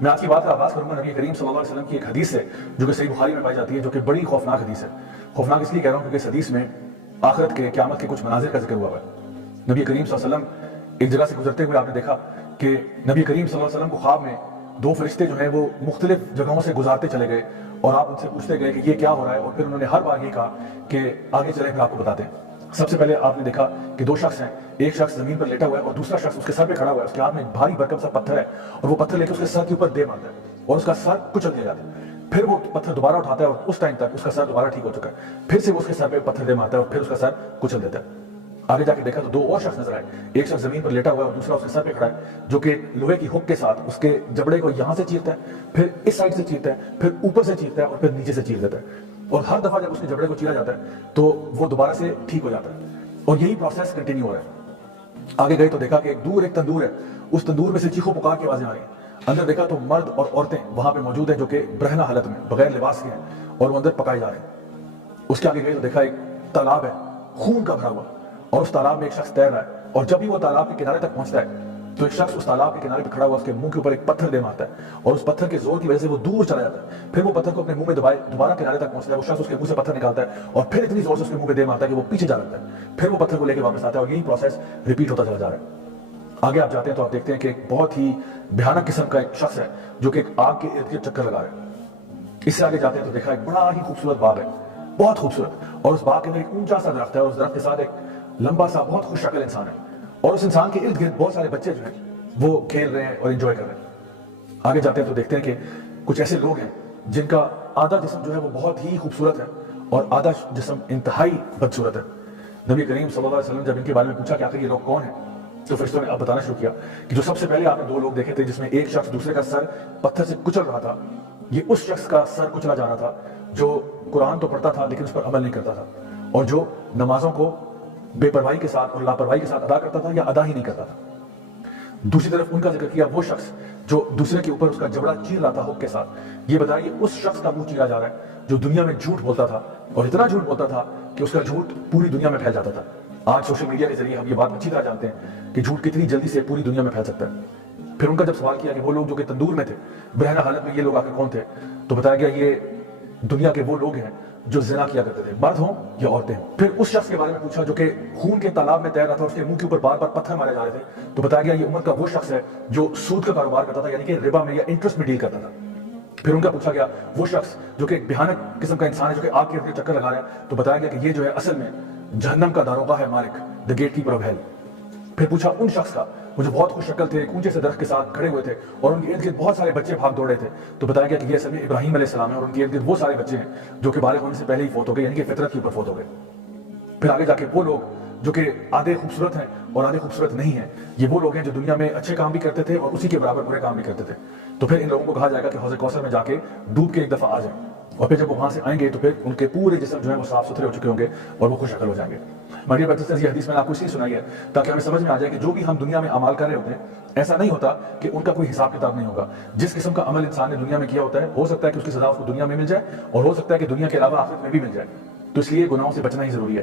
میں آج کی بات کا آغاز کروں گا نبی کریم صلی اللہ علیہ وسلم کی ایک حدیث سے جو کہ صحیح بخاری میں پائی جاتی ہے، جو کہ بڑی خوفناک حدیث ہے۔ خوفناک اس لیے کہہ رہا ہوں کیونکہ اس حدیث میں آخرت کے، قیامت کے کچھ مناظر کا ذکر ہوا ہے۔ نبی کریم صلی اللہ علیہ وسلم ایک جگہ سے گزرتے ہوئے آپ نے دیکھا کہ نبی کریم صلی اللہ علیہ وسلم کو خواب میں دو فرشتے جو ہیں وہ مختلف جگہوں سے گزارتے چلے گئے، اور آپ ان سے پوچھتے گئے کہ یہ کیا ہو رہا ہے، اور پھر انہوں نے ہر بار یہ کہا کہ آگے چلے پھر آپ کو بتاتے ہیں۔ سب سے پہلے آپ نے دیکھا کہ دو شخص ہیں، ایک شخص زمین پر لیٹا ہوا ہے اور دوسرا شخص اس کے سر پہ کھڑا ہوا ہے، اس کے ہاتھ میں بھاری بھرکم سا پتھر ہے، اور وہ پتھر لے کے اس کے سر کے اوپر دے مارتا ہے اور اس کا سر کچل دیا جاتا ہے۔ پھر وہ پتھر دوبارہ اٹھاتا ہے اور اس ٹائم تک اس کا سر دوبارہ ٹھیک ہو چکا ہے، پھر سے وہ اس کے سر پہ پتھر دے مارتا ہے اور پھر اس کا سر کچل دیتا ہے۔ آگے جا کے دیکھا تو دو اور شخص نظر آئے، ایک شخص زمین پر لیٹا ہوا ہے اور دوسرا اس کے سر پہ کھڑا ہے، جو کہ لوہے کی ہک کے ساتھ اس کے جبڑے کو یہاں سے چیرتا ہے، پھر اس سائڈ سے چیرتا ہے، پھر اوپر سے چیرتا ہے اور پھر نیچے سے چیر دیتا ہے، اور ہر دفعہ جب اس کے جبڑے کو چیرا جاتا ہے تو وہ دوبارہ سے ٹھیک ہو جاتا ہے، اور یہی پروسیس کنٹینیو ہو رہا ہے۔ آگے گئے تو دیکھا کہ ایک تندور ہے، اس تندور میں سے چیخو پکار کی آوازیں آ رہی ہیں۔ اندر دیکھا تو مرد اور عورتیں وہاں پہ موجود ہیں جو کہ برہنہ حالت میں بغیر لباس کے ہیں، اور وہ اندر پکائے جا رہے ہیں۔ اس کے آگے گئے تو دیکھا ایک تالاب ہے خون کا بھرا ہوا، اور اس تالاب میں ایک شخص تیر رہا ہے، اور جب بھی وہ تالاب کے کنارے تک پہنچتا ہے تو ایک شخص اس تالاب کے کنارے پہ کھڑا ہوا اس کے منہ کے اوپر ایک پتھر دے مارتا ہے، اور اس پتھر کے زور کی وجہ سے وہ دور چلا جاتا ہے۔ پھر وہ پتھر کو اپنے منہ میں دبائے دوبارہ کنارے تک پہنچتا ہے، وہ شخص اس کے منہ سے پتھر نکالتا ہے اور پھر اتنی زور سے اس کے منہ پہ دے مارتا ہے کہ وہ پیچھے جا لگتا ہے، پھر وہ پتھر کو لے کے واپس آتا ہے، اور یہی پروسیس ریپیٹ ہوتا چلا جا رہا ہے۔ آگے آپ جاتے ہیں تو آپ دیکھتے ہیں کہ ایک بہت ہی بھیانک قسم کا ایک شخص ہے جو کہ ایک آگ کے ارد گرد چکر لگا رہا ہے۔ اس سے آگے جاتے ہیں تو دیکھا ایک بڑا ہی خوبصورت باغ ہے، بہت خوبصورت، اور اس باغ کے اندر ایک اونچا سا درخت ہے، اور اس درخت کے ساتھ ایک لمبا سا بہت خوش شکل انسان ہے، اور اس انسان کے ارد گرد بہت سارے بچے جو ہیں وہ کھیل رہے ہیں اور انجوائے کر رہے ہیں۔ آگے جاتے ہیں تو دیکھتے ہیں کہ کچھ ایسے لوگ ہیں جن کا آدھا جسم جو ہے وہ بہت ہی خوبصورت ہے اور آدھا جسم انتہائی بدصورت ہے۔ نبی کریم صلی اللہ علیہ وسلم جب ان کے بارے میں پوچھا کہ آخر یہ لوگ کون ہیں تو فرشتوں نے اب بتانا شروع کیا کہ جو سب سے پہلے آپ نے دو لوگ دیکھے تھے جس میں ایک شخص دوسرے کا سر پتھر سے کچل رہا تھا، یہ اس شخص کا سر کچلا جا رہا تھا جو قرآن تو پڑھتا تھا لیکن اس پر عمل نہیں کرتا تھا، اور جو نمازوں کو بے پرواہی کے ساتھ اور لاپرواہی کے ساتھ ادا کرتا تھا یا ادا ہی نہیں کرتا تھا۔ دوسری طرف ان کا ذکر کیا وہ شخص جو دوسرے کے اوپر اس کا جبڑا چیر رہا تھا ہک کے ساتھ، یہ بتائیے اس شخص کا منہ چیرا جا رہا ہے جو دنیا میں جھوٹ بولتا تھا، اور اتنا جھوٹ بولتا تھا کہ اس کا جھوٹ پوری دنیا میں پھیل جاتا تھا۔ آج سوشل میڈیا کے ذریعے ہم یہ بات اچھی طرح جانتے ہیں کہ جھوٹ کتنی جلدی سے پوری دنیا میں پھیل سکتا ہے۔ پھر ان کا جب سوال کیا کہ وہ لوگ جو کہ تندور میں تھے برہنہ حالت میں، یہ لوگ آخر کون تھے، تو بتایا گیا یہ دنیا کے وہ لوگ ہیں جو زنا کیا کرتے تھے، مرد ہوں یا عورتیں ہوں۔ پھر اس شخص کے بارے میں پوچھا جو کہ خون کے تالاب میں تیر رہا تھا، اس کے منہ کے اوپر بار بار پتھر مارے جا رہے تھے، تو بتایا گیا یہ امت کا وہ شخص ہے جو سود کا کاروبار کرتا تھا، یعنی کہ ربا میں یا انٹرسٹ میں ڈیل کرتا تھا۔ پھر ان کا پوچھا گیا وہ شخص جو کہ ایک بھیانک قسم کا انسان ہے جو کہ آگ کے ارد گرد چکر لگا رہا ہے، تو بتایا گیا کہ یہ جو ہے اصل میں جہنم کا داروغہ ہے، مالک، دا گیٹ کیپر آف ہیل۔ پھر پوچھا ان شخص کا وہ جو بہت خوش شکل تھے، ایک اونچے سے درخت کے ساتھ کھڑے ہوئے تھے اور ان کے ارد گرد بہت سارے بچے بھاگ دوڑ رہے تھے، تو بتایا گیا کہ یہ اصل میں ابراہیم علیہ السلام ہے، اور ان کے ارد گرد وہ سارے بچے ہیں جو کہ بالغ ہونے سے پہلے ہی فوت ہو گئے، یعنی کہ فطرت کے اوپر فوت ہو گئے۔ پھر آگے جا کے وہ لوگ جو کہ آدھے خوبصورت ہیں اور آدھے خوبصورت نہیں ہیں، یہ وہ لوگ ہیں جو دنیا میں اچھے کام بھی کرتے تھے اور اسی کے برابر برے کام بھی کرتے تھے۔ تو پھر ان لوگوں کو کہا جائے گا کہ حوض کوثر میں جا کے ڈوب کے ایک دفعہ آ جائیں، اور پھر جب وہ وہاں سے آئیں گے تو پھر ان کے پورے جسم جو ہے وہ صاف ستھرے ہو چکے ہوں گے اور وہ خوش شکل ہو جائیں گے۔ مائی ڈیئر برادرز، یہ حدیث میں نے آپ کو اس لیے سنائی ہے تاکہ ہمیں سمجھ میں آ جائے کہ جو بھی ہم دنیا میں اعمال کر رہے ہوتے ہیں، ایسا نہیں ہوتا کہ ان کا کوئی حساب کتاب نہیں ہوگا۔ جس قسم کا عمل انسان نے دنیا میں کیا ہوتا ہے، ہو سکتا ہے کہ اس کی سزا اس کو دنیا میں مل جائے، اور ہو سکتا ہے کہ دنیا کے علاوہ آخرت میں بھی مل جائے، تو اس لیے گناہوں سے بچنا ہی ضروری ہے۔